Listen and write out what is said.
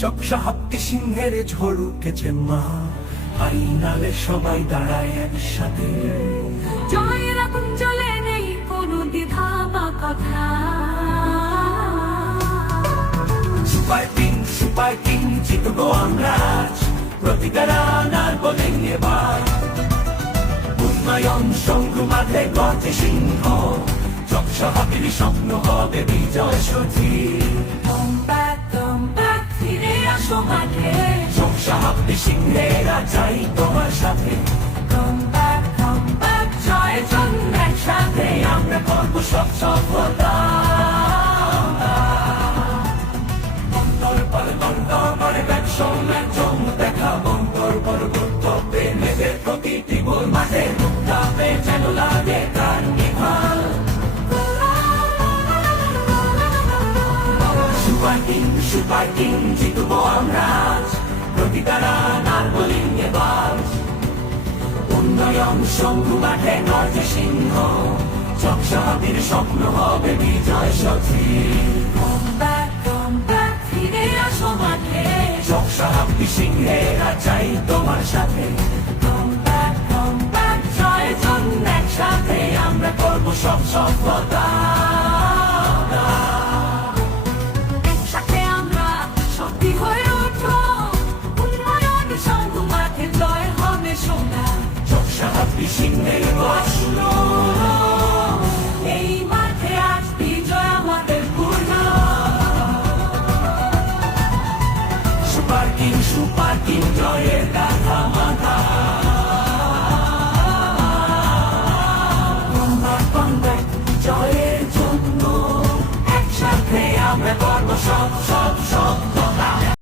চকসা হাপ্তি সিংহের ঝড় উঠেছে মা, ফাইনালে সবাই দাঁড়ায় একসাথে। জয়ের আগুন জ্বলে নেই কোনো দ্বিধা বা কথা। সুপার কিং জিতবো আমরা আজ, প্রতিকার আনার বলে এবার। উন্নয়ন শঙ্কু মাঠে গর্জে সিংহ, চকসা হাতির স্বপ্ন হবে বিজয় সজীব। Come back, ফিরে আসো মাঠে। চকসা হাতি সিংহেরা চাই তোমার সাথে। Come back, জয়ের জন্য একসাথে আমরা করবো সব সফলতা। বন্দর পরে ব্যবসার জন্য দেখা, বন্দর পর কর্তব্যে নেবে প্রতিটি গোল মাঠে। মুক্তাবে যেন লাগে কার্নিভাল। সুপার কিং জিতবো আমরা আজ, প্রতিকার আনার বোলিং এবার। উন্নয়ন শঙ্কু মাঠে গর্জে সিংহ, চকসা হাতির স্বপ্ন হবে বিজয় সজীব। Come back, ফিরে আসো মাঠে। চকসা হাতি সিংহেরা চাই তোমার সাথে। Come back, জয়ের জন্য একসাথে আমরা করবো সব সফলতা। একসাথে আমরা শক্তি হয়ে উঠবো। উন্নয়ন শঙ্কু মাঠে জয় হবে সোনা। চকসা হাতি সিংহের বাসল, এই মাঠে আজ বিজয় আমাদের পূর্ণ। সুপার কিং জয়ের গান।